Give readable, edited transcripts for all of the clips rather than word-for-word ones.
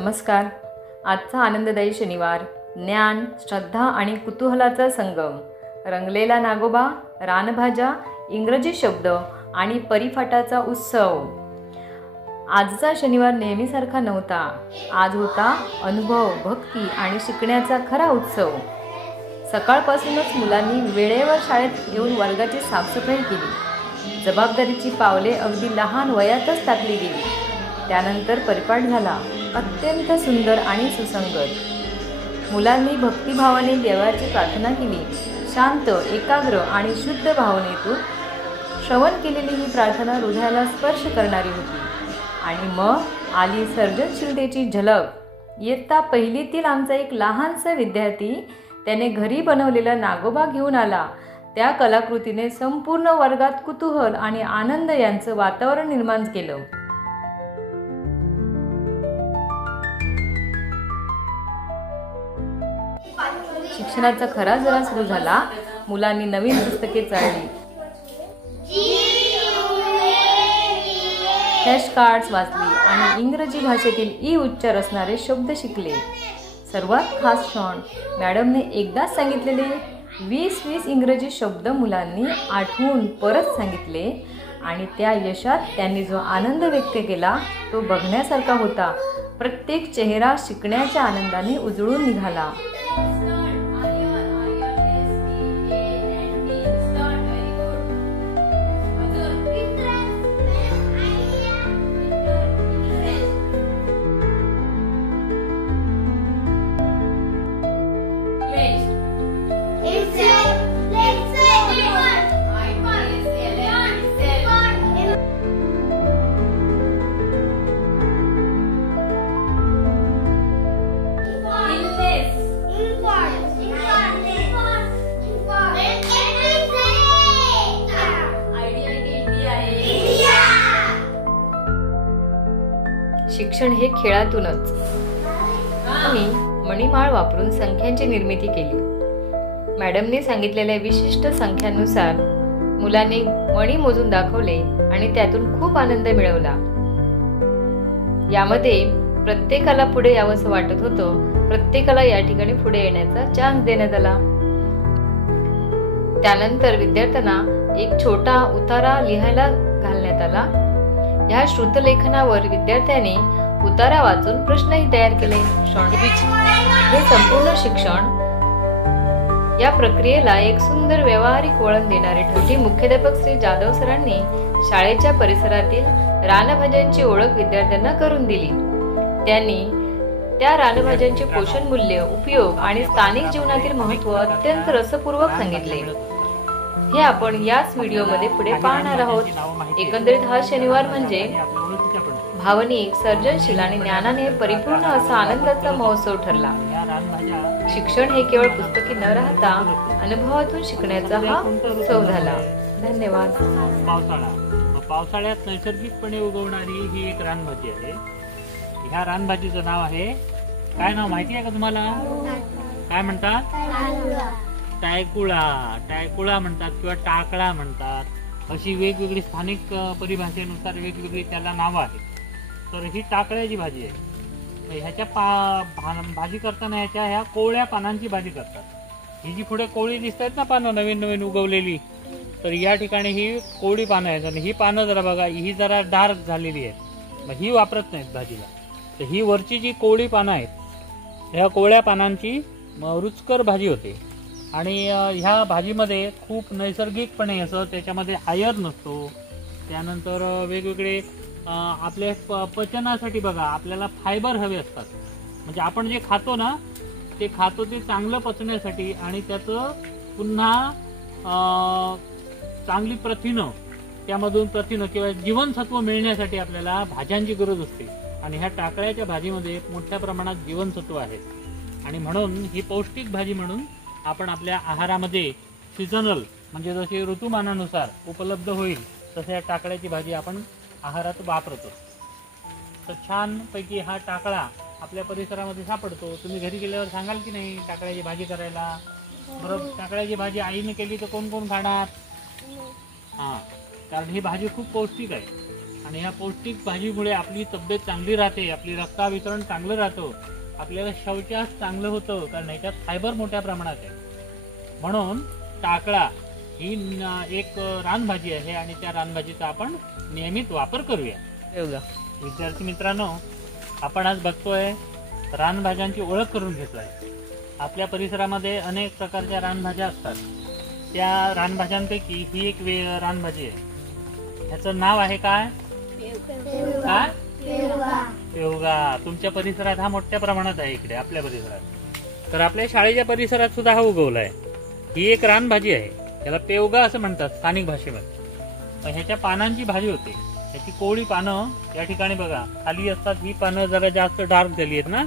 नमस्कार. आजचा आनंददायी शनिवार, ज्ञान, श्रद्धा आणि कुतूहलाचा संगम, रंगलेला नागोबा, रानभाज्या, इंग्रजी शब्द आणि परिपाठाचा उत्सव. आजचा शनिवार नेहमीसारखा नव्हता. आज होता अनुभव, भक्ती आणि शिकण्याचा खरा उत्सव. सकाळपासूनच मुलांनी वेळेवर शाळेत येऊन वर्गाची साफसफाई केली. जबाबदारीची पावले अगदी लहान वयातच टाकली गेली. त्यानंतर परिपाठ झाला, अत्यंत सुंदर आणि सुसंगत. मुलांनी भक्तिभावाने देवाची प्रार्थना केली. शांत, एकाग्र आणि शुद्ध भावनेतून श्रवण केलेली ही प्रार्थना हृदयाला स्पर्श करणारी होती. आणि मग आली सर्जनशीलतेची झलक. इयत्ता पहिलीतील आमचा एक लहानसा विद्यार्थी त्याने घरी बनवलेला नागोबा घेऊन आला. त्या कलाकृतीने संपूर्ण वर्गात कुतूहल आणि आनंद यांचं वातावरण निर्माण केलं. शिक्षणाचा खरा जरा सुरू झाला. मुलांनी नवीन पुस्तके चाळली, फ्लॅश कार्ड्स वाचली आणि इंग्रजी भाषेतील ई उच्चार असणारे शब्द शिकले. सर्वात खास क्षण, मॅडमने एकदाच सांगितलेले 20 इंग्रजी शब्द मुलांनी आठवून परत सांगितले आणि त्या यशात त्यांनी जो आनंद व्यक्त केला तो बघण्यासारखा होता. प्रत्येक चेहरा शिकण्याच्या आनंदाने उजळून निघाला. शिक्षण हे खेळातूनच. आम्ही मणिमाळ वापरून संख्यांची निर्मिती केली. मॅडमने सांगितलेल्या विशिष्ट संख्यांनुसार मुलांनी मणी मोजून दाखवले आणि त्यातून खूप आनंद मिळवला. यामध्ये प्रत्येकाला पुढे यावंसं वाटत होतं. प्रत्येकाला या ठिकाणी पुढे येण्याचा चान्स देण्यात आला. त्यानंतर विद्यार्थ्यांना एक छोटा उतारा लिहायला घालण्यात आला. या श्रुतलेखनावर विद्यार्थ्यांनी उतारा वाचून प्रश्नही तयार केले. हे संपूर्ण शिक्षण या प्रक्रियेला एक सुंदर व्यावहारिक वळण देणारे ठरले. मुख्याध्यापक श्री जाधव सरांनी शाळेच्या परिसरातील रानभाज्यांची ओळख विद्यार्थ्यांना करून दिली. त्यांनी त्या रानभाज्यांचे पोषण मूल्य, उपयोग आणि स्थानिक जीवनातील महत्त्व अत्यंत रसपूर्वक सांगितले. हे आपण याच व्हिडिओमध्ये पुढे पाहणार आहोत. एकंदरीत हा शनिवार म्हणजे भावनिक, सर्जनशील आणि ज्ञानाने परिपूर्ण असा आनंदाचा महोत्सव ठरला. शिक्षण हे केवळ पुस्तकी न राहता अनुभवातून शिकण्याचा हा उत्सव झाला. धन्यवाद. पावसाळ्यात नैसर्गिकपणे उगवणारी ही एक रानभाजी आहे. ह्या रानभाजीचं नाव आहे, काय नाव माहिती आहे का तुम्हाला? काय म्हणतात? टायकुळा म्हणतात किंवा टाकळा म्हणतात. अशी वेगवेगळी स्थानिक परिभाषेनुसार वेगवेगळी त्याला नावं आहेत. तर ही टाकळ्याची भाजी आहे. ह्याच्या भाजी करताना ह्या कोवळ्या पानांची भाजी करतात. ही जी पुढे कोवळी दिसत आहेत ना पानं, नवीन नवीन उगवलेली, तर या ठिकाणी ही कोवळी पानं आहेत. आणि ही पानं जरा बघा, ही जरा डार्क झालेली आहेत, मग ही वापरत नाहीत भाजीला. तर ही वरची जी कोवळी पानं आहेत, ह्या कोवळ्या पानांची रुचकर भाजी होते. आणि ह्या भाजीमध्ये खूप नैसर्गिकपणे असं त्याच्यामध्ये आयर नसतो. त्यानंतर वेगवेगळे आपले पचनासाठी बघा, आपल्याला फायबर हवे असतात. म्हणजे आपण जे खातो ना, ते चांगलं पचण्यासाठी आणि त्याचं पुन्हा चांगली प्रथिनं, त्यामधून प्रथिनं किंवा जीवनसत्व मिळण्यासाठी आपल्याला भाज्यांची गरज असते. आणि ह्या टाकळ्याच्या भाजीमध्ये मोठ्या प्रमाणात जीवनसत्व आहेत. आणि म्हणून ही पौष्टिक भाजी म्हणून आपण आपल्या आहारामध्ये सीझनल, म्हणजे जशी ऋतुमानानुसार उपलब्ध होईल तसे या टाकळ्याची भाजी आपण आहारात वापरतो. तर छानपैकी हा टाकळा आपल्या परिसरामध्ये सापडतो. तुम्ही घरी गेल्यावर सांगाल की नाही टाकळ्याची भाजी करायला? बरोबर. टाकळ्याची भाजी आईने केली तर कोण कोण खाणार? हां, कारण ही भाजी खूप पौष्टिक आहे. आणि ह्या पौष्टिक भाजीमुळे आपली तब्येत चांगली राहते, आपली रक्ताभिसरण चांगलं राहतं, आपल्याला शौचास चांगलं होतं, कारण ह्याच्यात फायबर मोठ्या प्रमाणात आहे. म्हणून टाकळा ही एक रानभाजी आहे आणि त्या रानभाजीचा आपण नियमित वापर करूया. विद्यार्थी मित्रांनो, आपण आज बघतोय रानभाज्यांची ओळख करून घेतोय. आपल्या परिसरामध्ये अनेक प्रकारच्या रानभाज्या असतात. त्या रानभाज्यांपैकी ही एक रानभाजी आहे. ह्याचं नाव आहे काय? काय? पेवगा. तुमच्या परिसरात हा मोठ्या प्रमाणात आहे. इकडे आपल्या परिसरात तर आपल्या शाळेच्या परिसरात सुद्धा हा उगवलाय. ही एक रानभाजी आहे. त्याला पेवगा असं म्हणतात स्थानिक भाषेमध्ये. ह्याच्या पानांची भाजी होते. ह्याची कोवळी पानं या ठिकाणी बघा खाली असतात. ही पानं जरा जास्त डार्क झाली आहेत ना,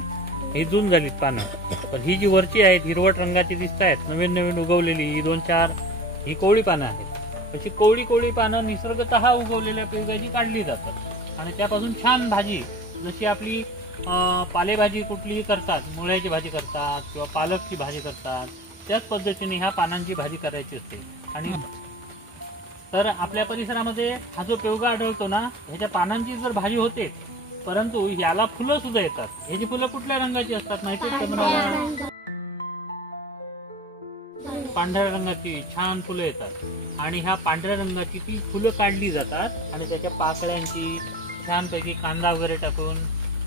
ही जून झालीत पानं. तर ही जी वरची आहेत हिरवट रंगाची दिसत आहेत, नवीन नवीन उगवलेली ही 2-4 ही कोवळी पानं आहेत. अशी कोवळी पानं निसर्गतः उगवलेल्या पेवग्याची काढली जातात आणि त्यापासून छान भाजी, जशी आपली पालेभाजी कुठलीही करतात, मुळ्याची भाजी करतात किंवा पालकची भाजी करतात, त्याच पद्धतीने ह्या पानांची भाजी करायची असते. आणि तर आपल्या परिसरामध्ये हा जो पेवगा आढळतो ना, ह्याच्या पानांची जर भाजी होते, परंतु याला फुलं सुद्धा येतात. ह्याची फुलं कुठल्या रंगाची असतात माहिती आहे का तुम्हाला? पांढऱ्या रंगाची छान फुलं येतात आणि ह्या पांढऱ्या रंगाची ती फुलं काढली जातात आणि त्याच्या पाकळ्यांची छानपैकी कांदा वगैरे टाकून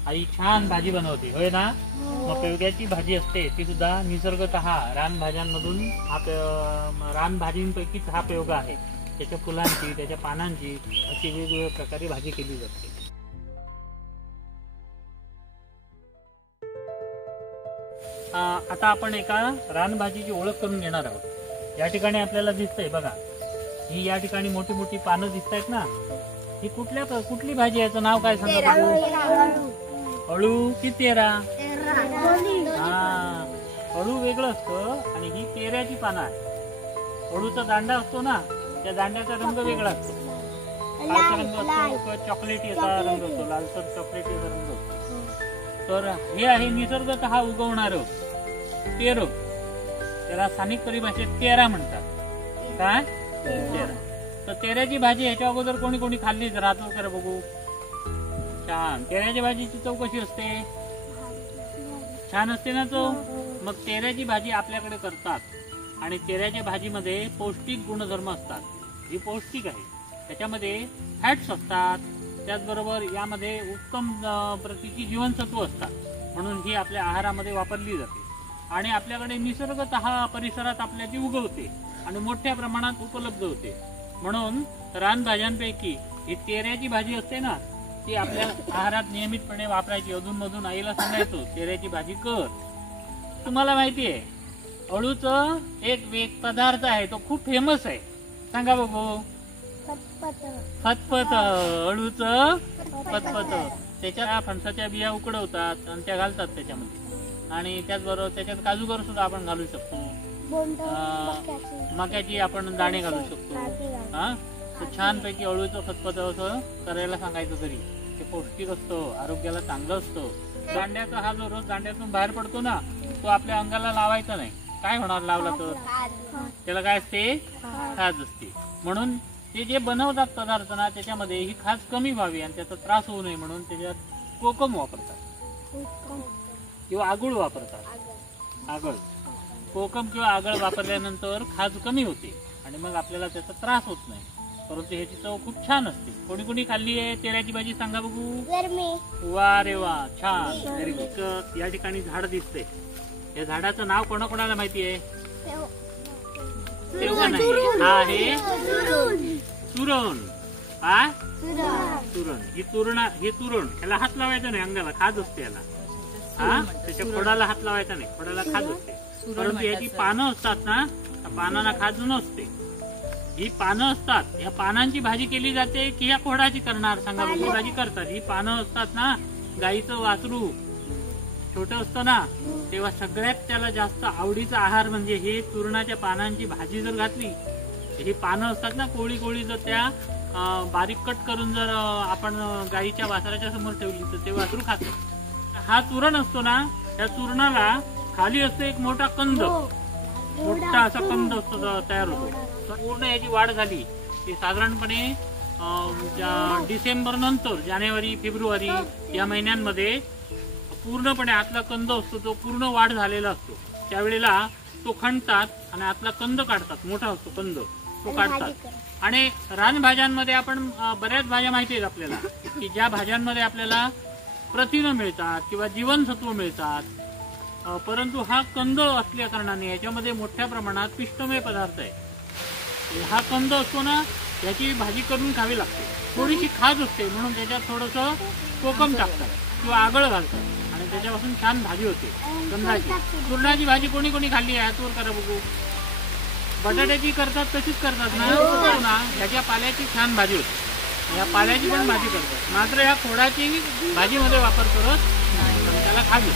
आई छान भाजी बनवते, होय ना? मग पेवग्याची भाजी असते ती सुद्धा निसर्गतः रानभाज्यांमधून रानभाजींपैकीच हा पेवगा आहे. त्याच्या फुलांची, त्याच्या पानांची अशी वेगवेगळ्या प्रकारे भाजी केली जाते. आता आपण एका रानभाजीची ओळख करून घेणार आहोत. या ठिकाणी आपल्याला दिसतंय बघा, ही या ठिकाणी मोठी मोठी पानं दिसत आहेत ना, ही कुठली भाजी आहे? याचं नाव काय सांगा बघू. अळू की तेरा? हा, अळू वेगळं असतं आणि ही तेऱ्याची पानं आहे. अळूचा दांडा असतो ना, त्या दांड्याचा रंग वेगळा असतो. काळा रंग असतो किंवा चॉकलेटी असा रंग असतो, लालसर चॉकलेटी असा रंग असतो. तर हे आहे निसर्गतः उगवणारं पेरू. त्याला स्थानिक परिभाषेत तेरा म्हणतात. काय? तेरा. तर तेऱ्याची भाजी ह्याच्या अगोदर कोणी कोणी खाल्ली राहतो तर बघू. छान. तेऱ्याच्या भाजीची चव कशी असते? छान असते ना चव. मग तेऱ्याची भाजी आपल्याकडे करतात आणि तेऱ्याच्या भाजीमध्ये पौष्टिक गुणधर्म असतात. ही पौष्टिक आहे. त्याच्यामध्ये फॅट्स असतात, त्याचबरोबर यामध्ये उत्तम प्रतीची जीवनसत्व असतात. म्हणून ही आपल्या आहारामध्ये वापरली जाते आणि आपल्याकडे निसर्गतः परिसरात आपल्या ती उगवते आणि मोठ्या प्रमाणात उपलब्ध होते. म्हणून रानभाज्यांपैकी ही तेऱ्याची भाजी असते ना, ती आपल्या आहारात नियमितपणे वापरायची. अधूनमधून आईला सांगायचो तेऱ्याची भाजी कर. तुम्हाला माहिती आहे अळूचं एक पदार्थ आहे, तो खूप फेमस आहे. सांगा बघू. फतफत. अळूचं फतफत. त्याच्या फणसाच्या बिया उकडवतात आणि त्या घालतात त्याच्यामध्ये. आणि त्याचबरोबर त्याच्यात काजूगर सुद्धा आपण घालू शकतो. मक्याची आपण दाणे घालू शकतो. हा, छानपैकी अळूचं फतफत असं करायला सांगायचं तरी. ते पौष्टिक असतं, आरोग्याला चांगलं असतं. दांड्याचा हा जो रोज दांड्यातून बाहेर पडतो ना, तो आपल्या अंगाला लावायचा नाही. काय होणार लावला तर? त्याला काय असते? खाज असते. म्हणून ते जे बनवतात पदार्थ ना, त्याच्यामध्ये ही खाज कमी व्हावी आणि त्याचा त्रास होऊ नये म्हणून त्याच्यात कोकम वापरतात किंवा आगळ वापरतात. आगळ, कोकम किंवा आगळ वापरल्यानंतर खाज कमी होते आणि मग आपल्याला त्याचा त्रास होत नाही. परंतु ह्याची चव खूप छान असते. कोणी कोणी खाल्ली आहे तेऱ्याची भाजी? सांगा बघू. वा रे वा, छान. या ठिकाणी झाड दिसते. या झाडाचं नाव कोणाकोणाला माहिती आहे? पेवगा नाही, हा आहे तुरण. काय? तुरण. ही तुरण. याला हात लावायचा नाही, अंगाला खाज असते याला. हा, त्याच्या खोडाला हात लावायचा नाही, खोडाला खाज असते. परंतु याची पानं असतात ना, पानांना खाज नसते. ही पानं असतात, या पानांची भाजी केली जाते की या खोडाची करणार? सांगा. ही भाजी करतात. ही पानं असतात ना, गाईचं वासरू छोटं असतं ना, तेव्हा सगळ्यात त्याला जास्त आवडीचा आहार म्हणजे हे तुरणाच्या पानांची भाजी जर घातली. ही पानं असतात ना कोळी जर त्या बारीक कट करून जर आपण गाईच्या वासराच्या समोर ठेवली तर ते वासरू खाते. हा चूर्ण असतो ना, त्या चूर्णाला खाली असतो एक मोठा कंद, मोठा असा कंद असतो तयार होतो. पूर्ण याची वाढ झाली की साधारणपणे डिसेंबर नंतर जानेवारी फेब्रुवारी या महिन्यांमध्ये पूर्णपणे आतला कंद असतो तो पूर्ण वाढ झालेला असतो. त्यावेळेला तो खणतात आणि आतला कंद काढतात. मोठा असतो कंद तो काढतात. आणि रानभाज्यांमध्ये आपण बऱ्याच भाज्या माहिती आहेत आपल्याला की ज्या भाज्यांमध्ये आपल्याला प्रथिनं मिळतात किंवा जीवनसत्व मिळतात, परंतु हा कंद असल्या कारणाने याच्यामध्ये मोठ्या प्रमाणात पिष्टमय पदार्थ आहे. हा कंद असतो ना, याची भाजी करून खावी लागते. थोडीशी खाज असते म्हणून त्याच्यात थोडंसं कोकम टाकतात किंवा आगळ घालतात आणि त्याच्यापासून छान भाजी होते कंदाची. पुरणाची भाजी कोणी कोणी खाल्ली आहे हातवर करा बघू. बटाट्याची करतात तशीच करतात ना, ह्याच्या पाल्याची छान भाजी होते. या पाल्याची पण भाजी करतात, मात्र या खोडाची भाजीमध्ये वापर करत नाही, त्याला खावी.